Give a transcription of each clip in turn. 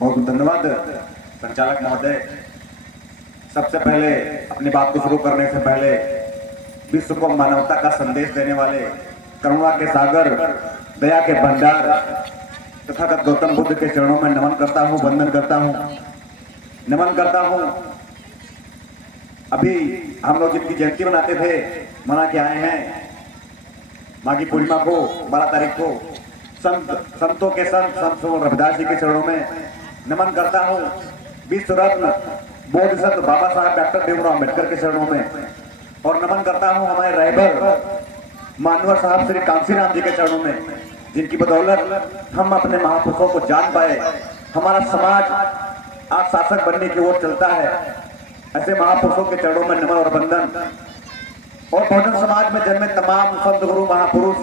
बहुत बहुत धन्यवाद संचालक महोदय। सबसे पहले अपनी बात को शुरू करने से पहले विश्व को मानवता का संदेश देने वाले करुणा के सागर, दया के भंडार तथागत गौतम बुद्ध के चरणों में नमन करता हूँ, वंदन करता हूँ, नमन करता हूँ। अभी हम लोग जिनकी जयंती मनाते थे, मना के आए हैं माघी पूर्णिमा को 12 तारीख को, संतों के संत रविदास जी के चरणों में नमन करता हूँ। विश्व रत्न बोधिसत्व बाबा साहब डॉक्टर भीमराव अम्बेडकर के चरणों में और नमन करता हूँ हमारे रहबर मानवर साहब श्री कांसीराम जी के चरणों में, जिनकी बदौलत हम अपने महापुरुषों को जान पाए, हमारा समाज आज शासक बनने की ओर चलता है। ऐसे महापुरुषों के चरणों में नमन और वंदन। और बहुजन समाज में जन्मे तमाम संत गुरु महापुरुष,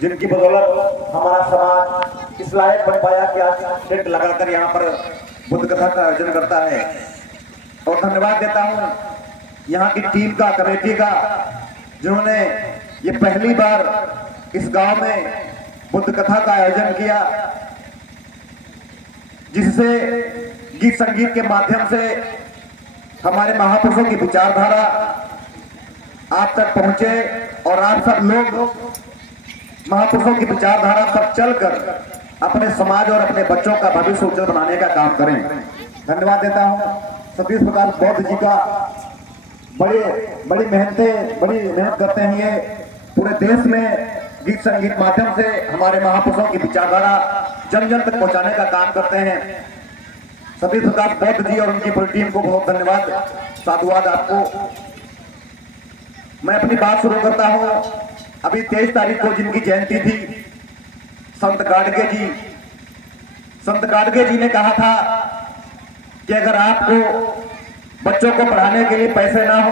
जिनकी बदौलत हमारा समाज इस लायक बन पाया कि आज टेंट लगाकर यहाँ पर बुद्ध कथा का आयोजन करता है। और धन्यवाद देता हूँ यहाँ की टीम का, कमेटी का, जिन्होंने ये पहली बार इस गांव में बुद्ध कथा का आयोजन किया, जिससे गीत संगीत के माध्यम से हमारे महापुरुषों की विचारधारा आप तक पहुंचे और आप सब लोग महापुरुषों की विचारधारा पर चलकर अपने समाज और अपने बच्चों का भविष्य उज्जवल बनाने का काम करें। धन्यवाद देता हूं। सतीश प्रकाश बौद्ध जी का बड़ी मेहनत करते हैं। ये पूरे देश में गीत संगीत माध्यम से हमारे महापुरुषों की विचारधारा जन जन तक पहुंचाने का काम करते हैं। सतीश प्रकाश बौद्ध जी और उनकी पूरी टीम को बहुत धन्यवाद, साधुवाद आपको। मैं अपनी बात शुरू करता हूं। अभी 23 तारीख को जिनकी जयंती थी, संत गाडगे जी ने कहा था कि अगर आपको बच्चों को पढ़ाने के लिए पैसे ना हो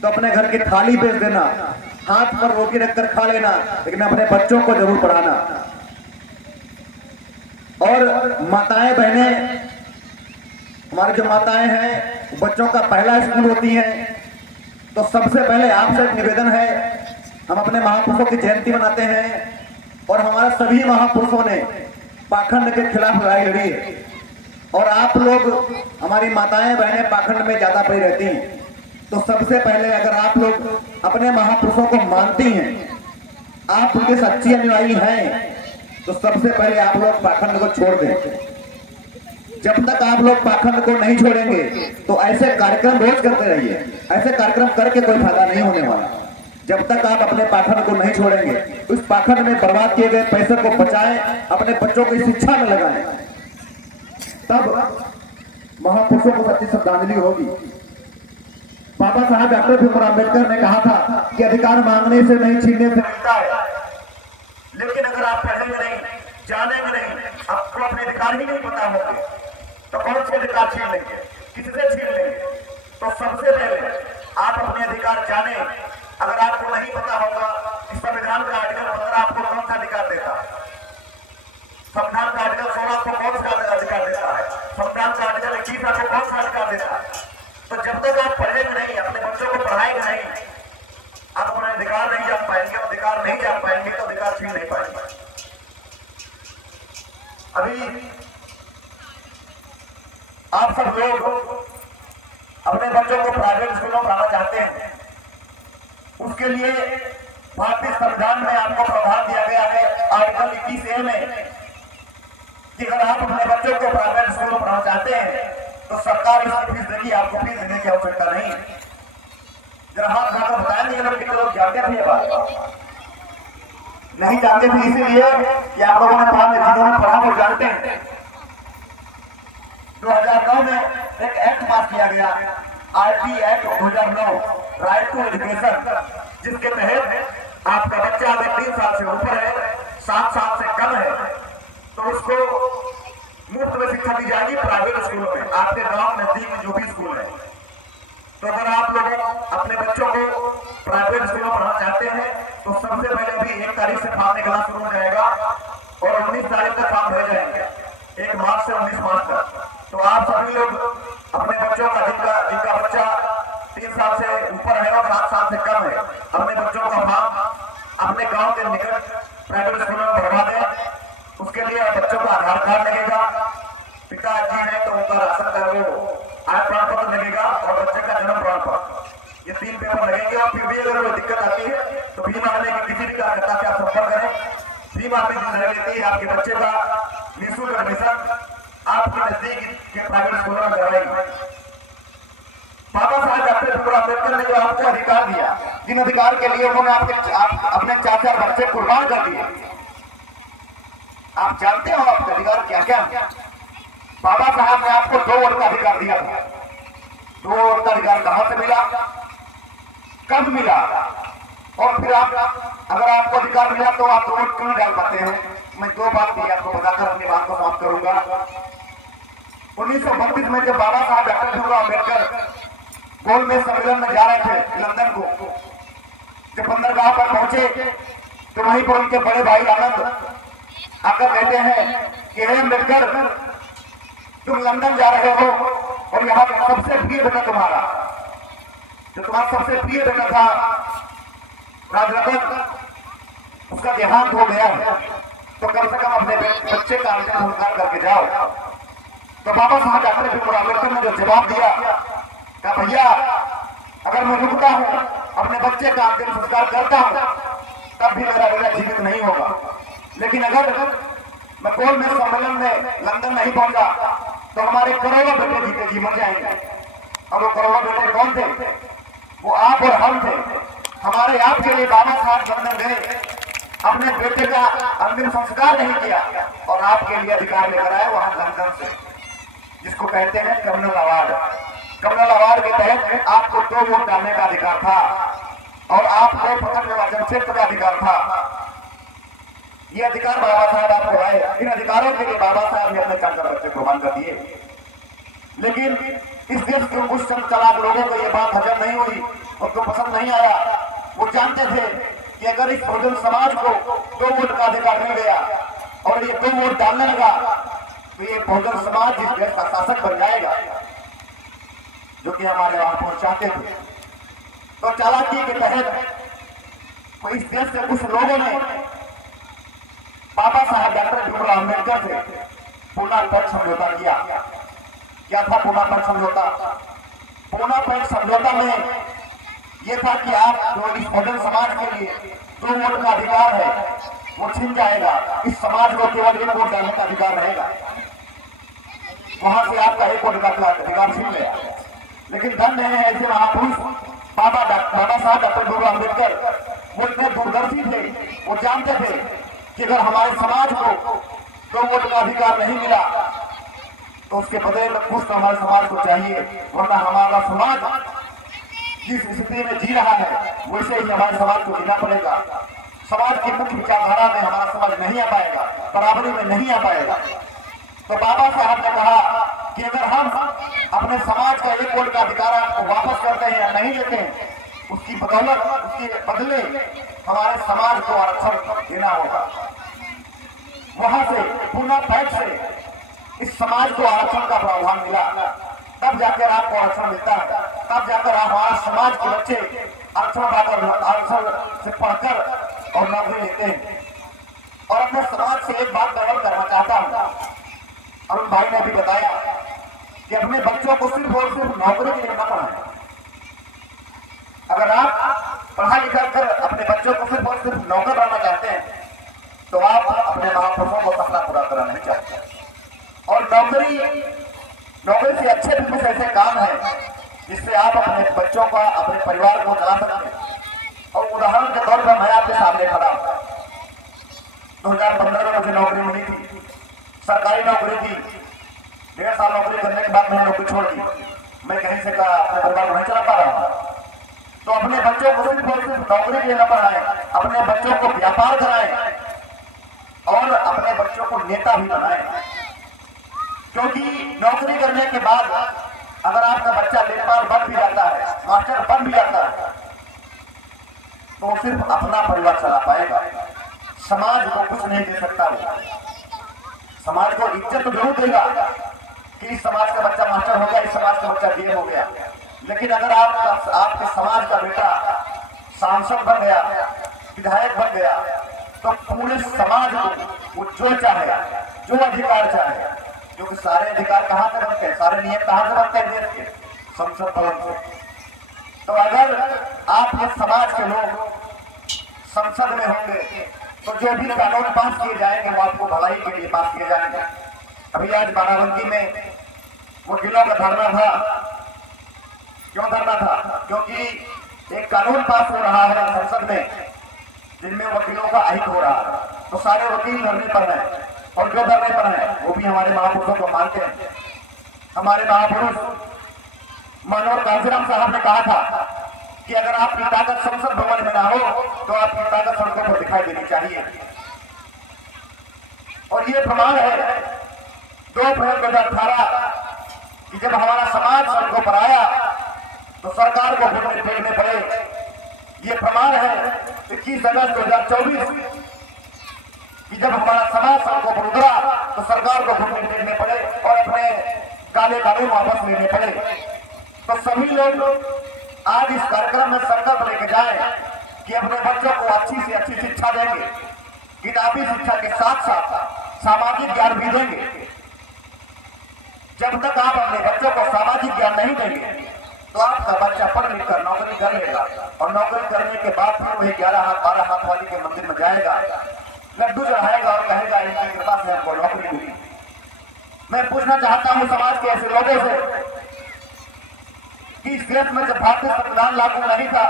तो अपने घर की थाली बेच देना, हाथ पर रोटी रखकर खा लेना, लेकिन अपने बच्चों को जरूर पढ़ाना। और माताएं बहनें, हमारी जो माताएं हैं, बच्चों का पहला स्कूल होती हैं। तो सबसे पहले आपसे एक निवेदन है, हम अपने महापुरुषों की जयंती मनाते हैं और हमारे सभी महापुरुषों ने पाखंड के खिलाफ लड़ाई लड़ी है। और आप लोग, हमारी माताएं बहनें पाखंड में ज्यादा पड़ी रहती हैं। तो सबसे पहले अगर आप लोग अपने महापुरुषों को मानती हैं, आप उनके सच्ची अनुयायी हैं, तो सबसे पहले आप लोग पाखंड को छोड़ दें। जब तक आप लोग पाखंड को नहीं छोड़ेंगे तो ऐसे कार्यक्रम रोज करते रहिए। ऐसे कार्यक्रम करके कोई फायदा नहीं होने वाला। जब तक आप अपने पाखंड को नहीं छोड़ेंगे, उस पाखंड में बर्बाद किए गए पैसे को बचाएं, अपने बच्चों की शिक्षा में लगाएं, तब महापुरुषों को सच्ची श्रद्धांजलि होगी। बाबा साहब डॉक्टर भीमराव अम्बेडकर ने कहा था कि अधिकार मांगने से नहीं, छीनने से मिलता है। लेकिन अगर आप पढ़ेंगे नहीं, जानेंगे नहीं, आपको अपने अधिकार ही नहीं पता होंगे, तो कौन से अधिकार छीन लेंगे, किससे छीन लेंगे? तो सबसे पहले आप अपने अधिकार जाने। अगर आपको नहीं पता होगा कि संविधान का आर्टिकल 15 आपको कौन सा अधिकार देता है, संविधान का आर्टिकल 16 आपको कौन सा अधिकार देता है, संविधान का आर्टिकल 21 आपको कौन सा अधिकार देता है, तो जब तक आप पढ़ेंगे नहीं, अपने बच्चों को पढ़ाएंगे नहीं, आप अपने अधिकार नहीं जान पाएंगे। अधिकार नहीं जान पाएंगे तो अधिकार छीन नहीं पाएंगे। अभी आप सब लोग अपने बच्चों को प्राइवेट स्कूलों में पढ़ाना चाहते हैं। उसके लिए भारतीय संविधान में आपको प्रावधान दिया गया है आर्टिकल 21A में कि अगर आप अपने बच्चों को प्राइवेट स्कूलों में पढ़ाना चाहते हैं तो सरकार इसकी फीस देगी, आपको फीस देने की आवश्यकता नहीं। जरा हाथ उठाकर बताएंगे लोग कितने लोग जानते थे? ये बात नहीं जानते थे, इसीलिए कि आप लोगों ने पढ़ा, जिन्होंने पढ़ा वो जानते हैं। 2009 में एक एक्ट पास किया गया, RT act 2009, right to education, जिसके तहत आपका बच्चा अगर 3 साल से ऊपर है, 7 साल से कम है, तो उसको मुफ्त में शिक्षा दी जाएगी प्राइवेट स्कूलों में, आपके गांव नजदीक में जो भी स्कूल है। तो अगर आप लोग अपने बच्चों को प्राइवेट स्कूलों में पढ़ाना चाहते हैं तो सबसे पहले अभी 1 तारीख से फॉर्म निकलना शुरू हो जाएगा और 19 तारीख तक फॉर्म भरे जाएंगे, 1 मार्च से 19 मार्च तक। तो आप सभी लोग अपने बच्चों का, जिनका बच्चा 3 साल से ऊपर है और 7 साल से कम है, अपने बच्चों का फॉर्म अपने गांव के निकट प्राइवेट स्कूलों में भरवा दें। उसके लिए बच्चों का आधार कार्ड लगेगा, पिता अगर कोई दिक्कत आती है तो भीम आर्मी की किसी भी कार्यकर्ता से आप संपर्क करें। भीम आर्मी जिम्मेदारी लेती है आपके बच्चे का निःशुल्क एडमिशन आपके नजदीक के प्राइवेट स्कूलों में करवाएगी। बाबा साहब डॉक्टर भीमराव अम्बेडकर ने जो आपको अधिकार दिया, जिन अधिकार के लिए उन्होंने अपने 4 बच्चे कुर्बान कर दिए, आप जानते हो आपके अधिकार क्या क्या? बाबा साहब ने आपको 2 वोट का अधिकार दिया था। 2 वोट का अधिकार कहां से मिला, कब मिला, और फिर आप अगर आपको अधिकार मिला तो आप 2 वोट क्यों नहीं डाल पाते हैं? मैं 2 बात भी आपको बताकर अपनी बात को समाप्त करूंगा। 1932 में जब बाबा साहब डॉक्टर भीमराव अम्बेडकर गोलमेज सम्मेलन में जा रहे थे लंदन को, जब बंदरगाह पर पहुंचे तो वहीं पर उनके बड़े भाई आनंद आकर कहते हैं कि हे अम्बेडकर, तुम लंदन जा रहे हो और यहाँ पे सबसे प्रिय बेटा तुम्हारा, जो तुम्हारा सबसे प्रिय बेटा था राजरतन, उसका देहांत हो गया है, तो कम से कम अपने बच्चे का अंतिम संस्कार करके जाओ। तो बाबा साहब डॉक्टर भीमराव अम्बेडकर ने जो जवाब दिया, कहा भैया अगर मैं रुकता हूँ अपने बच्चे का अंतिम संस्कार करता हूँ तब भी मेरा बेटा जीवित नहीं होगा, लेकिन अगर मैं गोलमेज सम्मेलन में लंदन नहीं पहुंचा तो हमारे करोड़ों बेटे जीते जी मर जाएंगे। और वो करोड़ों बेटे कौन थे? वो आप और हम थे। हमारे आपके लिए बाबा साहब लंदन गए, अपने बेटे का अंतिम संस्कार नहीं किया और आपके लिए अधिकार लेकर आए वहां लंदन से, जिसको कहते हैं कर्नल अवार्ड। कर्नल अवार्ड के तहत आपको 2 वोट डालने का अधिकार था और आपको प्रथम निर्वाचन क्षेत्र का अधिकार था। ये अधिकार बाबा साहब आपको आए, इन अधिकारों के लिए बाबा साहब ने अपने 4 बच्चे कुर्बान कर दिए। लेकिन इस देश के कुछ चंद चालाक लोगों को ये बात हजम नहीं हुई और तो पसंद नहीं आया। वो जानते थे कि अगर इस बहुजन समाज को 2 वोट का अधिकार मिल गया और ये 2 वोट डालने लगा तो ये बहुजन समाज इस देश का शासक बन जाएगा, जो कि हमारे वहां पहुंचाते थे। तो चालाकी के तहत इस देश के कुछ लोगों ने बाबा साहब डॉक्टर भीमराव अम्बेडकर से पूना पैक्ट समझौता किया। क्या था पूना पैक्ट समझौता? पूना पैक्ट समझौता में यह था कि आप जो इस बहुजन समाज के लिए 2 वोट का अधिकार है वो छिन जाएगा, इस समाज को केवल 1 वोट डालने का अधिकार रहेगा। वहां से आपका 1 वोट का अधिकार छिन गया। लेकिन धन्य है ऐसे महापुरुष बाबा साहब डॉक्टर भीमराव अम्बेडकर, वो इतने दूरदर्शी थे, वो जानते थे कि अगर हमारे समाज को 2 वोट का अधिकार नहीं मिला तो उसके बदले में कुछ तो हमारे समाज को चाहिए, वरना हमारा समाज जिस स्थिति में जी रहा है वैसे ही हमारे समाज को जीना पड़ेगा। समाज की मुख्य विचारधारा में हमारा समाज नहीं आ पाएगा, बराबरी में नहीं आ पाएगा। तो बाबा साहब ने कहा कि अगर हम अपने समाज का 1 वोट का अधिकार आपको वापस करते हैं या नहीं लेते हैं, उसकी बदौलत, उसके बदले हमारे समाज को आरक्षण देना होगा। वहां से पूना पैक्ट से इस समाज को आरक्षण का प्रावधान मिला, तब जाकर आपको आरक्षण मिलता है, तब जाकर हमारा समाज के बच्चे आरक्षण पाकर, आरक्षण से पढ़कर और नौकरी लेते हैं। और अपने समाज से एक बात कवर करना चाहता हूँ, अरुण भाई ने भी बताया कि अपने बच्चों को सिर्फ और सिर्फ नौकरी के लिए न पढ़ाएं। अगर आप पढ़ा लिखा कर अपने बच्चों को सिर्फ और सिर्फ नौकर बनाना चाहते हैं तो आप अपने महापुरुषों को सपना पूरा करना नहीं चाहते। और नौकरी से अच्छे भी कुछ ऐसे काम है जिससे आप अपने बच्चों का, अपने परिवार को चला सकते हैं। और उदाहरण के तौर पर मैं आपके सामने खड़ा हूं। 2015 में मुझे नौकरी मिली थी, सरकारी नौकरी थी। 1.5 साल नौकरी करने के बाद मैंने नौकरी छोड़ दी। मैं कहीं से अपने परिवार को नहीं चला पा रहा हूं। तो अपने बच्चों को सिर्फ और सिर्फ नौकरी के लिए न पढ़ाएं, अपने बच्चों को व्यापार कराएं और अपने बच्चों को नेता भी बनाएं। क्योंकि नौकरी करने के बाद अगर आपका बच्चा लेखपाल बन भी जाता है, मास्टर बन भी जाता है, तो वो सिर्फ अपना परिवार चला पाएगा, समाज को कुछ नहीं दे सकता। वो समाज को इज्जत तो जरूर देगा कि इस समाज का बच्चा मास्टर हो गया, इस समाज का बच्चा डीएम हो गया। लेकिन अगर आपके समाज का बेटा सांसद बन गया, विधायक बन गया, तो पूरे समाज को वो जो चाहे, जो अधिकार चाहे, क्योंकि सारे अधिकार कहां से बनते हैं, सारे नियम कहां से बनते हैं देश के? संसद भवन से। तो अगर आप ये समाज के लोग संसद में होंगे तो जो भी कानून पास किए जाएंगे वो आपको भलाई के लिए पास किए जाएंगे। अभी आज बाराबंकी में वकीलों का धरना था। क्यों धरना था? क्योंकि एक कानून पास हो रहा है संसद में जिनमें वकीलों का अहित हो रहा है, तो सारे वकील धरने पर हैं। और क्यों धरने पर हैं? वो भी हमारे महापुरुषों को मानते हैं। हमारे महापुरुष मनोहर कांशीराम साहब ने कहा था कि अगर आपकी ताकत संसद भवन में ना हो तो आपकी ताकत सड़कों पर दिखाई देनी चाहिए। और ये प्रमाण है 2 अप्रैल 2018 कि जब हमारा समाज सड़कों पर आया तो सरकार को घुटने टेकने पड़े। ये प्रमाण है 21 अगस्त 2024 कि जब हमारा समाज सड़कों पर उतरा तो सरकार को घुटने टेकने पड़े और अपने काले कानून वापस लेने पड़े। तो सभी लोग आज इस कार्यक्रम में संकल्प लेके जाए कि अपने बच्चों को अच्छी से अच्छी शिक्षा देंगे, किताबी शिक्षा के साथ साथ सामाजिक ज्ञान भी देंगे। जब तक आप अपने बच्चों को सामाजिक ज्ञान नहीं देंगे तो आपका बच्चा पढ़ लिख कर नौकरी कर लेगा और नौकरी करने के बाद फिर वही 11 हाथ 12 हाथ वाली के मंदिर में जाएगा, लड्डू चढ़ाएगा और कहेगा इनकी कृपा से हमको नौकरी मिली। मैं पूछना चाहता हूं समाज के ऐसे लोगों से कि इस देश में जब भारतीय संविधान लागू नहीं था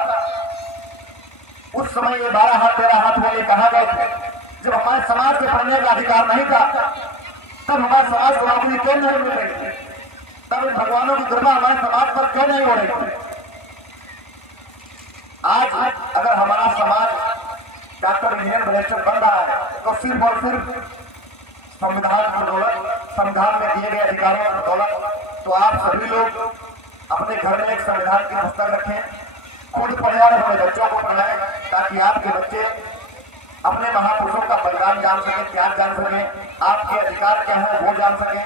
उस समय ये 12 हाथ 13 हाथ वाले कहा गए थे। जब हमारे समाज के पढ़ने का अधिकार नहीं था तब हमारे समाज को नौकरी क्यों नहीं मिल रही थी? तब इन भगवानों की कृपा हमारे समाज पर क्यों नहीं हो रही थी? आज अगर हमारा समाज डॉक्टर इंजीनियर बैरिस्टर बन रहा है तो सिर्फ और सिर्फ संविधान की बदौलत, संविधान में दिए गए अधिकारों की बदौलत। तो आप सभी लोग अपने घर में एक संविधान की पुस्तक रखें, खुद पढ़ें और अपने बच्चों को पढ़ाएं ताकि आपके बच्चे अपने महापुरुषों का बलिदान जान सकें, त्याग जान सकें, आपके अधिकार क्या है वो जान सकें।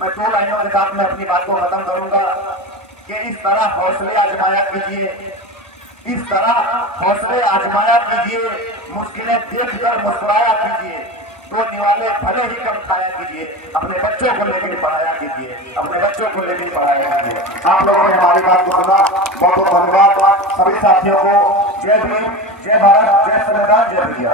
मैं 2 लाइनों के साथ में अपनी बात को खत्म करूंगा कि इस तरह हौसले आजमाया कीजिए, इस तरह हौसले आजमाया कीजिए, मुश्किलें देखकर मुस्कुराया कीजिए, 2 निवाले भले ही कम खाया कीजिए, अपने बच्चों को लेकर पढ़ाया कीजिए, अपने बच्चों को लेकर पढ़ाया कीजिए। आप लोगों ने हमारी बात को सुना, बहुत बहुत धन्यवाद सभी साथियों को। जय भीम, जय भारत, जय संविधान, जय विज्ञान।